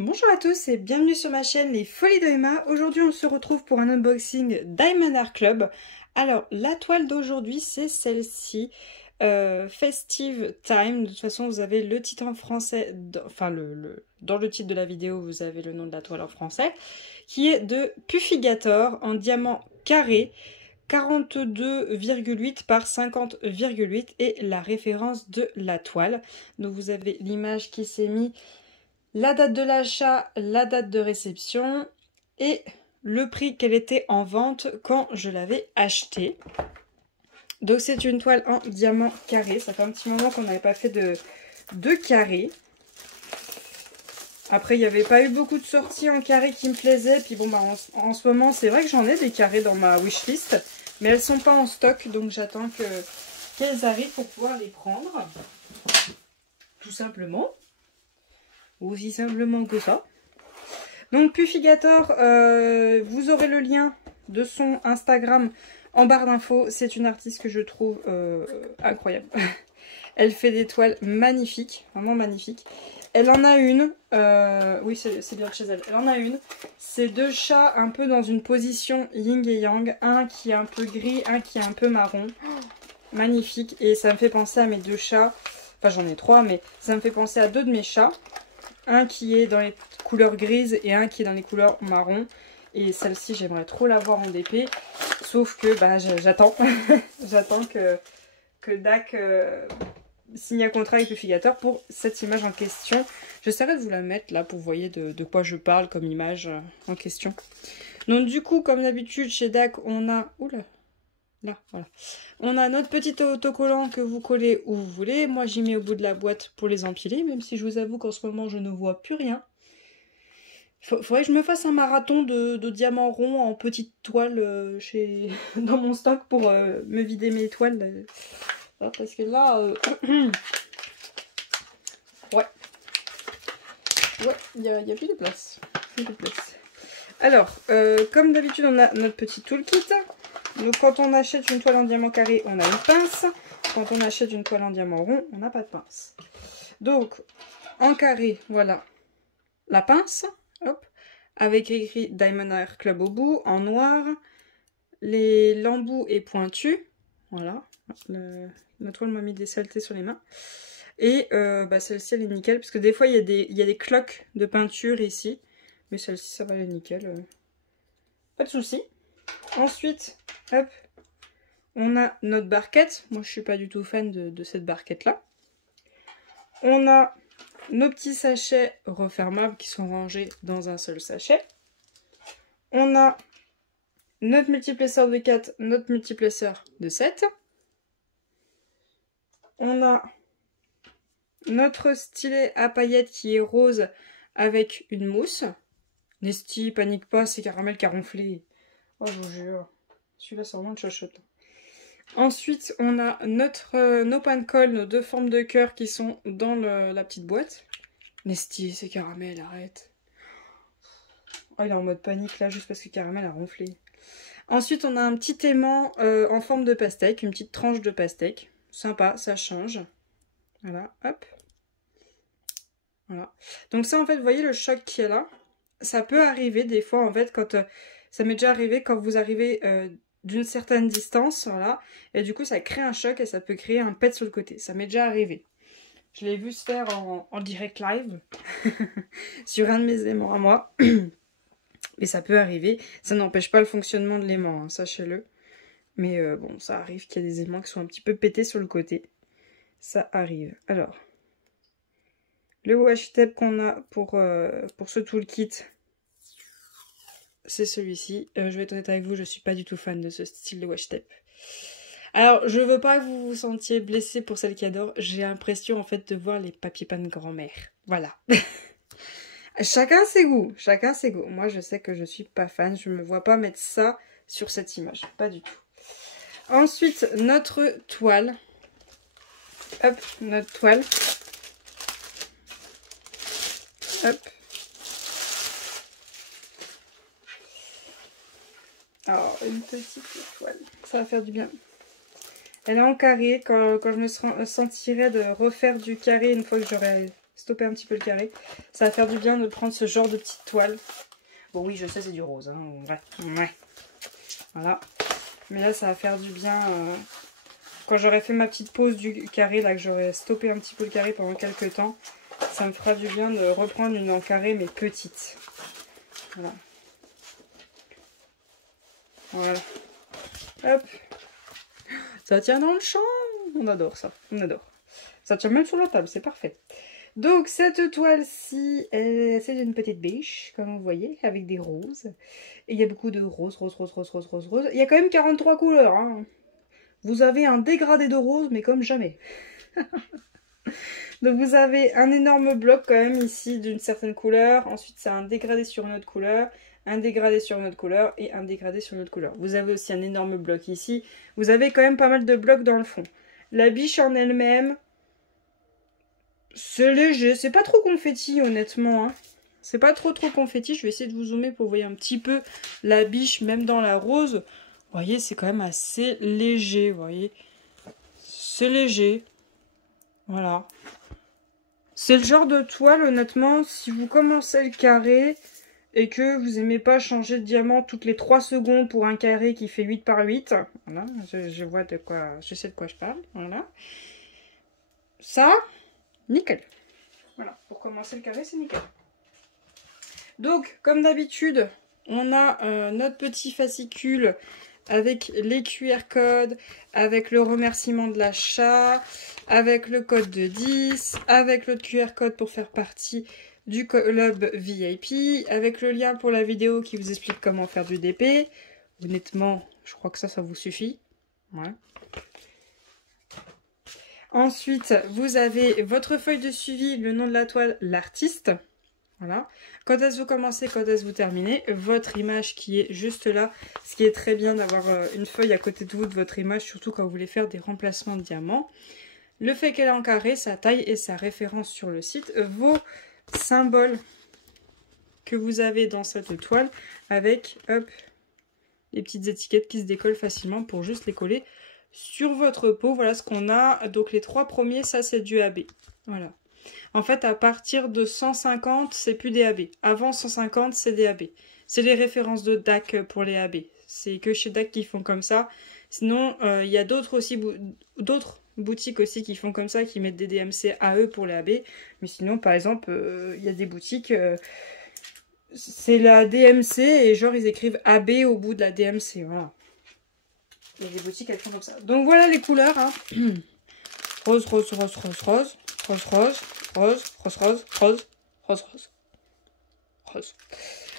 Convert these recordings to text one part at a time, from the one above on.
Bonjour à tous et bienvenue sur ma chaîne Les Folies de Emma. Aujourd'hui on se retrouve pour un unboxing Diamond Art Club. Alors la toile d'aujourd'hui c'est celle-ci, Festive Time. De toute façon vous avez le titre en français, enfin dans le titre de la vidéo vous avez le nom de la toile en français, qui est de Puffigator en diamant carré. 42,8 par 50,8 et la référence de la toile. Donc vous avez l'image qui s'est mise, la date de l'achat, la date de réception et le prix qu'elle était en vente quand je l'avais achetée. Donc c'est une toile en diamant carré. Ça fait un petit moment qu'on n'avait pas fait de carré. Après, il n'y avait pas eu beaucoup de sorties en carré qui me plaisaient. Puis bon, bah, en ce moment, c'est vrai que j'en ai des carrés dans ma wishlist. Mais elles sont pas en stock. Donc j'attends qu'elles arrivent pour pouvoir les prendre. Tout simplement. Aussi simplement que ça. Donc Puffigator, vous aurez le lien de son Instagram en barre d'infos. C'est une artiste que je trouve incroyable. Elle fait des toiles magnifiques, vraiment magnifiques. Elle en a une, oui c'est bien de chez elle, elle en a une. C'est deux chats un peu dans une position yin et yang. Un qui est un peu gris, un qui est un peu marron. Magnifique, et ça me fait penser à mes deux chats. Enfin j'en ai trois, mais ça me fait penser à deux de mes chats. Un qui est dans les couleurs grises et un qui est dans les couleurs marron. Et celle-ci, j'aimerais trop l'avoir en DP. Sauf que bah, j'attends. J'attends que DAC signe un contrat avec Puffigator pour cette image en question. J'essaierai de vous la mettre là pour que vous voyez de quoi je parle comme image en question. Donc du coup, comme d'habitude, chez DAC, on a... Oula, là, voilà. On a notre petit autocollant que vous collez où vous voulez. Moi, j'y mets au bout de la boîte pour les empiler, même si je vous avoue qu'en ce moment, je ne vois plus rien. Faudrait que je me fasse un marathon de diamants ronds en petite toile dans mon stock pour me vider mes toiles. Parce que là... ouais. Ouais, il n'y a plus de place. Plus de place. Alors, comme d'habitude, on a notre petit toolkit. Donc quand on achète une toile en diamant carré, on a une pince. Quand on achète une toile en diamant rond, on n'a pas de pince. Donc, en carré, voilà la pince. Hop. Avec écrit Diamond Art Club au bout, en noir. L'embout est pointu. Voilà. La toile m'a mis des saletés sur les mains. Et bah, celle-ci, elle est nickel. Parce que des fois, il y a des cloques de peinture ici. Mais celle-ci, ça va, elle est nickel. Pas de souci. Ensuite, hop, on a notre barquette. Moi, je suis pas du tout fan de cette barquette-là. On a nos petits sachets refermables qui sont rangés dans un seul sachet. On a notre multiplesseur de 4, notre multiplesseur de 7. On a notre stylet à paillettes qui est rose avec une mousse. Nesty, panique pas, c'est Caramel qui a ronflé. Oh, je vous jure. Celui-là, c'est vraiment une chochotte. Ensuite, on a nos pain de colle, nos deux formes de cœur qui sont dans la petite boîte. Nesty, c'est Caramel, arrête. Oh, il est en mode panique là, juste parce que Caramel a ronflé. Ensuite, on a un petit aimant en forme de pastèque, une petite tranche de pastèque. Sympa, ça change. Voilà, hop. Voilà. Donc ça, en fait, vous voyez le choc qu'il y a là. Ça peut arriver des fois, en fait, quand... ça m'est déjà arrivé quand vous arrivez d'une certaine distance, voilà. Et du coup, ça crée un choc et ça peut créer un pet sur le côté. Ça m'est déjà arrivé. Je l'ai vu se faire en direct live sur un de mes aimants à moi. Mais ça peut arriver. Ça n'empêche pas le fonctionnement de l'aimant, hein, sachez-le. Mais bon, ça arrive qu'il y a des aimants qui sont un petit peu pétés sur le côté. Ça arrive. Alors, le washi tape qu'on a pour ce toolkit, c'est celui-ci. Je vais être honnête avec vous, je suis pas du tout fan de ce style de washi tape. Alors, je veux pas que vous vous sentiez blessé pour celles qui adorent. J'ai l'impression en fait de voir les papiers peints de grand-mère. Voilà. Chacun ses goûts, chacun ses goûts. Moi, je sais que je suis pas fan. Je me vois pas mettre ça sur cette image. Pas du tout. Ensuite, notre toile. Hop, notre toile. Hop. Alors, une petite toile. Ça va faire du bien. Elle est en carré. Quand je me sentirai de refaire du carré une fois que j'aurai stopper un petit peu le carré. Ça va faire du bien de prendre ce genre de petite toile. Bon oui, je sais, c'est du rose, hein, ouais. Voilà. Mais là, ça va faire du bien. Quand j'aurai fait ma petite pause du carré, là, que j'aurai stoppé un petit peu le carré pendant quelques temps, ça me fera du bien de reprendre une en carré, mais petite. Voilà. Voilà. Hop. Ça tient dans le champ. On adore ça. On adore. Ça tient même sur la table, c'est parfait. Donc, cette toile-ci, c'est une petite biche, comme vous voyez, avec des roses. Et il y a beaucoup de roses, roses, roses, roses, roses, roses, roses. Il y a quand même 43 couleurs, hein. Vous avez un dégradé de rose, mais comme jamais. Donc vous avez un énorme bloc quand même ici d'une certaine couleur. Ensuite c'est un dégradé sur une autre couleur, un dégradé sur une autre couleur et un dégradé sur une autre couleur. Vous avez aussi un énorme bloc ici. Vous avez quand même pas mal de blocs dans le fond. La biche en elle-même, c'est léger. C'est pas trop confetti honnêtement, hein. C'est pas trop confetti. Je vais essayer de vous zoomer pour voir un petit peu la biche même dans la rose. Vous voyez, c'est quand même assez léger, vous voyez. C'est léger. Voilà. C'est le genre de toile, honnêtement, si vous commencez le carré et que vous n'aimez pas changer de diamant toutes les 3 secondes pour un carré qui fait 8 par 8. Voilà, je vois de quoi, je sais de quoi je parle. Voilà. Ça, nickel. Voilà, pour commencer le carré, c'est nickel. Donc, comme d'habitude, on a notre petit fascicule avec les QR codes, avec le remerciement de l'achat, avec le code de 10, avec l'autre QR code pour faire partie du club VIP, avec le lien pour la vidéo qui vous explique comment faire du DP. Honnêtement, je crois que ça vous suffit. Ouais. Ensuite, vous avez votre feuille de suivi, le nom de la toile, l'artiste. Voilà. Quand est-ce que vous commencez, quand est-ce que vous terminez, votre image qui est juste là. Ce qui est très bien d'avoir une feuille à côté de vous de votre image, surtout quand vous voulez faire des remplacements de diamants. Le fait qu'elle est en carré, sa taille et sa référence sur le site. Vos symboles que vous avez dans cette toile avec, hop, les petites étiquettes qui se décollent facilement pour juste les coller sur votre peau. Voilà ce qu'on a. Donc les 3 premiers, ça c'est du AB. Voilà. En fait, à partir de 150, c'est plus des AB. Avant 150, c'est des AB. C'est les références de DAC pour les AB. C'est que chez DAC qui font comme ça. Sinon, il y a d'autres aussi, d'autres boutiques aussi qui font comme ça, qui mettent des DMC à eux pour les AB. Mais sinon, par exemple, il y a des boutiques, c'est la DMC et genre ils écrivent AB au bout de la DMC. Voilà. Il y a des boutiques, elles font comme ça. Donc voilà les couleurs. Hein. Rose, rose, rose, rose, rose. Rose, rose, rose, rose, rose, rose, rose, rose, rose.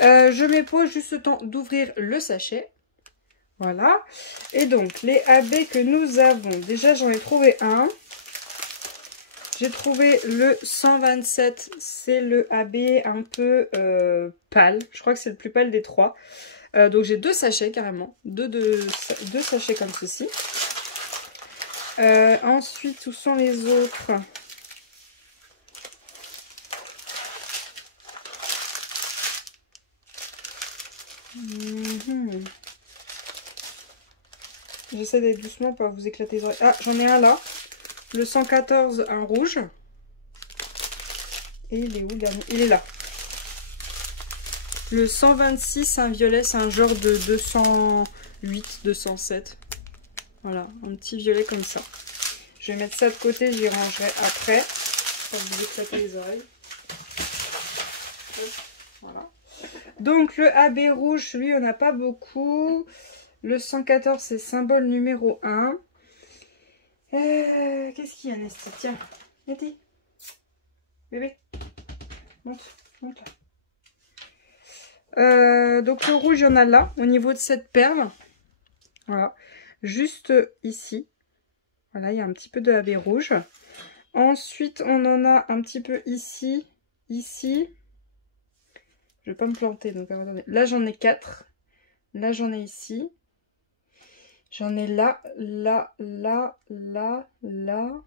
Je mets pause juste le temps d'ouvrir le sachet. Voilà. Et donc, les AB que nous avons. Déjà, j'en ai trouvé un. J'ai trouvé le 127. C'est le AB un peu pâle. Je crois que c'est le plus pâle des 3. Donc, j'ai 2 sachets carrément. Deux sachets comme ceci. Ensuite, où sont les autres ? J'essaie d'être doucement pour vous éclater les oreilles. Ah, j'en ai un là. Le 114, un rouge. Et il est où le dernier? Il est là. Le 126, un violet, c'est un genre de 208, 207. Voilà, un petit violet comme ça. Je vais mettre ça de côté, j'y rangerai après. Pour vous éclater les oreilles. Voilà. Donc le AB rouge, lui, on n'a pas beaucoup. Le 114, c'est symbole numéro 1. Qu'est-ce qu'il y a, Nesty? Tiens, Nesty. Bébé. Monte, monte là. Donc le rouge, il y en a là, au niveau de cette perle. Voilà. Juste ici. Voilà, il y a un petit peu de AB rouge. Ensuite, on en a un petit peu ici. Ici. Je vais pas me planter, donc attendez. Là, j'en ai 4. Là, j'en ai ici. J'en ai là, là, là, là, là,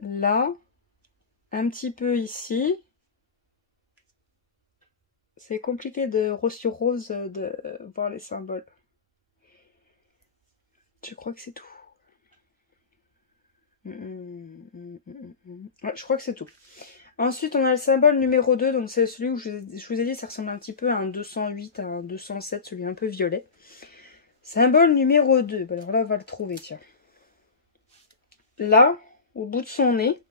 là. Un petit peu ici. C'est compliqué de rose sur rose de voir les symboles. Je crois que c'est tout. Ouais, je crois que c'est tout. Ensuite, on a le symbole numéro 2, donc c'est celui où je vous ai dit, ça ressemble un petit peu à un 208, à un 207, celui un peu violet. Symbole numéro 2, bah alors là, on va le trouver, tiens. Là, au bout de son nez,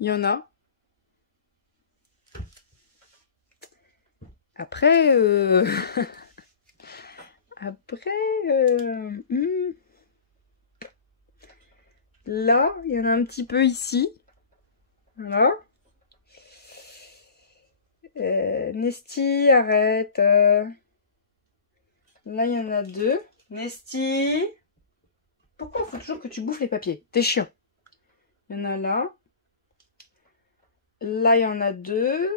il y en a. Après, après, là, il y en a un petit peu ici. Voilà. Nesty, arrête. Là, il y en a 2. Nesty. Pourquoi il faut toujours que tu bouffes les papiers? T'es chiant. Il y en a là. Là, il y en a 2.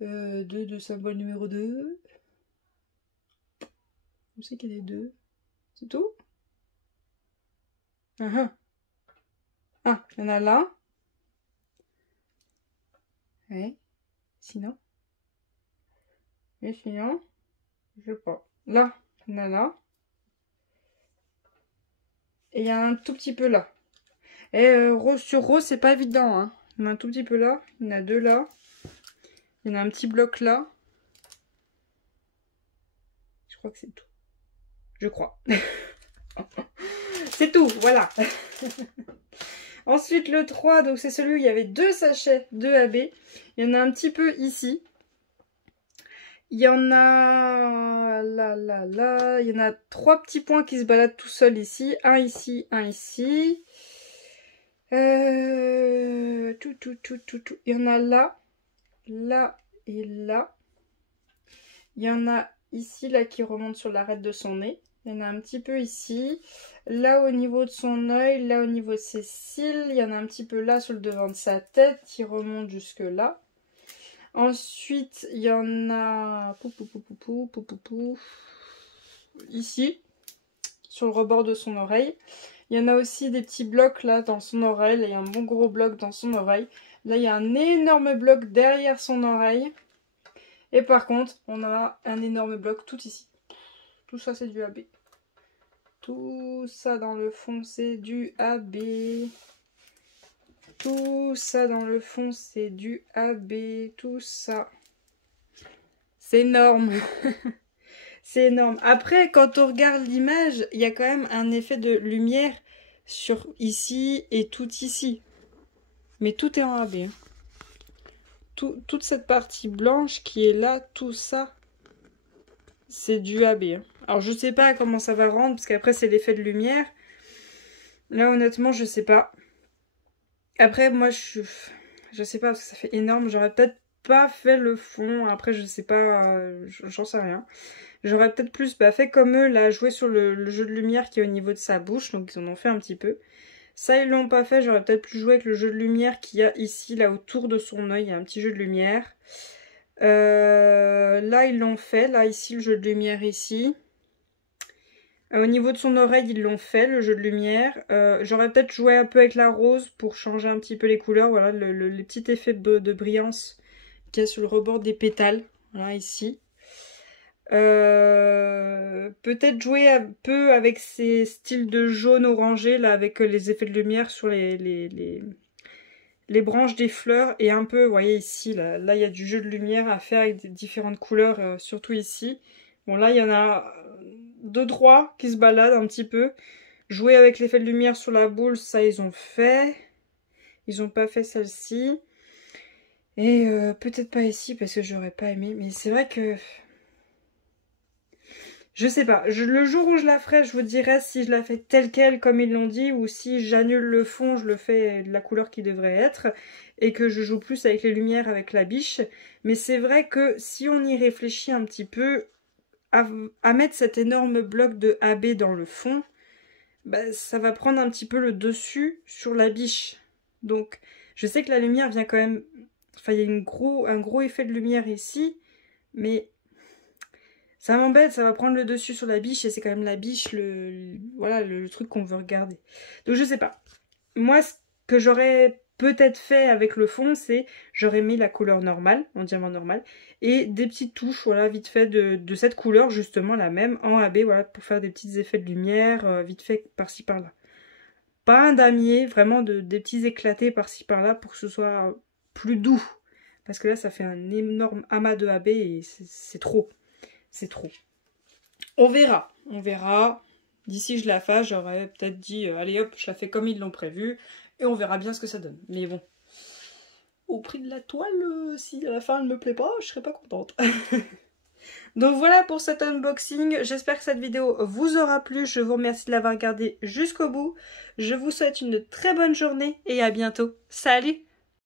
2 de symbole numéro 2. Où c'est qu'il y a des 2? C'est tout? Ah, il y en a là. Ouais. Sinon? Et sinon? Je sais pas. Là, il y en a là. Et il y a un tout petit peu là. Et rose sur rose, c'est pas évident, hein. Il y en a un tout petit peu là. Il y en a 2 là. Il y en a un petit bloc là. Je crois que c'est tout. Je crois. C'est tout, voilà. Ensuite, le 3, donc c'est celui où il y avait 2 sachets de AB. Il y en a un petit peu ici. Il y en a là. Il y en a 3 petits points qui se baladent tout seuls ici. Un ici, un ici. Il y en a là, là et là. Il y en a ici, là, qui remonte sur l'arête de son nez. Il y en a un petit peu ici. Là, au niveau de son œil, là, au niveau de ses cils. Il y en a un petit peu là, sur le devant de sa tête, qui remonte jusque là. Ensuite, il y en a ici, sur le rebord de son oreille. Il y en a aussi des petits blocs là dans son oreille. Là, il y a un bon gros bloc dans son oreille. Là, il y a un énorme bloc derrière son oreille. Et par contre, on a un énorme bloc tout ici. Tout ça, c'est du AB. Tout ça dans le fond, c'est du AB. Tout ça dans le fond, c'est du AB. Tout ça. C'est énorme. C'est énorme. Après, quand on regarde l'image, il y a quand même un effet de lumière sur ici et tout ici. Mais tout est en AB. Hein. Toute cette partie blanche qui est là, tout ça, c'est du AB. Hein. Alors, je sais pas comment ça va rendre, parce qu'après, c'est l'effet de lumière. Là, honnêtement, je sais pas. Après, moi, je sais pas, parce que ça fait énorme. J'aurais peut-être pas fait le fond. Après, je sais pas, j'en sais rien. J'aurais peut-être plus fait comme eux, là, jouer sur le jeu de lumière qui est au niveau de sa bouche. Donc, ils en ont fait un petit peu. Ça, ils l'ont pas fait. J'aurais peut-être plus joué avec le jeu de lumière qu'il y a ici, là, autour de son œil. Il y a un petit jeu de lumière. Là, ils l'ont fait. Là, ici, le jeu de lumière, ici. Au niveau de son oreille, ils l'ont fait, le jeu de lumière. J'aurais peut-être joué un peu avec la rose pour changer un petit peu les couleurs. Voilà, le petit effet de brillance qu'il y a sur le rebord des pétales. Voilà, ici. Peut-être jouer un peu avec ces styles de jaune orangé, là, avec les effets de lumière sur les branches des fleurs. Et un peu, vous voyez ici, là, il y a du jeu de lumière à faire avec des différentes couleurs, surtout ici. Bon, là, il y en a 2-3 qui se baladent un petit peu. Jouer avec l'effet de lumière sur la boule, ça, ils ont fait. Ils n'ont pas fait celle-ci. Et peut-être pas ici, parce que j'aurais pas aimé. Mais c'est vrai que... Je sais pas. Le jour où je la ferai, je vous dirai si je la fais telle quelle, comme ils l'ont dit, ou si j'annule le fond, je le fais de la couleur qui devrait être, et que je joue plus avec les lumières, avec la biche. Mais c'est vrai que si on y réfléchit un petit peu... À mettre cet énorme bloc de AB dans le fond, bah, ça va prendre un petit peu le dessus sur la biche. Donc, je sais que la lumière vient quand même... Enfin, il y a un gros effet de lumière ici, mais ça m'embête, ça va prendre le dessus sur la biche, et c'est quand même la biche, voilà, le truc qu'on veut regarder. Donc, je sais pas. Moi, ce que j'aurais peut-être fait avec le fond, c'est j'aurais mis la couleur normale, en diamant normal, et des petites touches, voilà, vite fait de cette couleur, justement, la même, en AB, voilà, pour faire des petits effets de lumière, vite fait par-ci par-là. pas un damier, vraiment des petits éclatés par-ci par-là pour que ce soit plus doux. Parce que là, ça fait un énorme amas de AB et c'est trop. C'est trop. On verra. On verra. D'ici je la fasse, j'aurais peut-être dit, allez hop, je la fais comme ils l'ont prévu. Et on verra bien ce que ça donne. Mais bon, au prix de la toile, si à la fin elle me plaît pas, je serais pas contente. Donc voilà pour cet unboxing. J'espère que cette vidéo vous aura plu. Je vous remercie de l'avoir regardé jusqu'au bout. Je vous souhaite une très bonne journée et à bientôt. Salut!